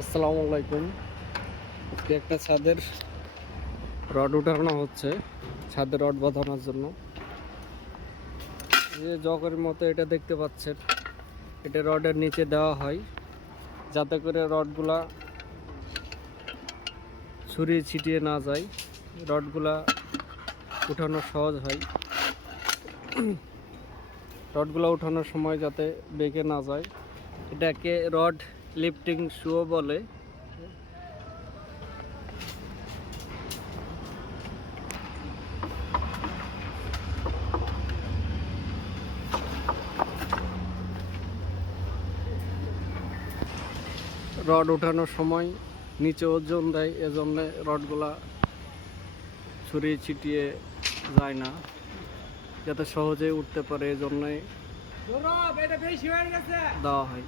আসসালামু আলাইকুম। আজকে একটা ছাদের রড উঠানো হচ্ছে, ছাদের রড বাঁধানোর জন্য। যে জগের মতো এটা দেখতে পাচ্ছেন, এটা রডের নিচে দেওয়া হয় যাতে করে রডগুলা ছড়িয়ে ছিটিয়ে না যায়, রডগুলা উঠানো সহজ হয়। রডগুলা উঠানোর সময় যাতে বেঁকে না যায়, এটাকে রড লিফটিং শুও বলে। রড ওঠানোর সময় নিচে ওজন দেয়, এজন্য রডগুলা ছড়িয়ে ছিটিয়ে যায় না, যাতে সহজে উঠতে পারে, এজন্যই দেওয়া হয়।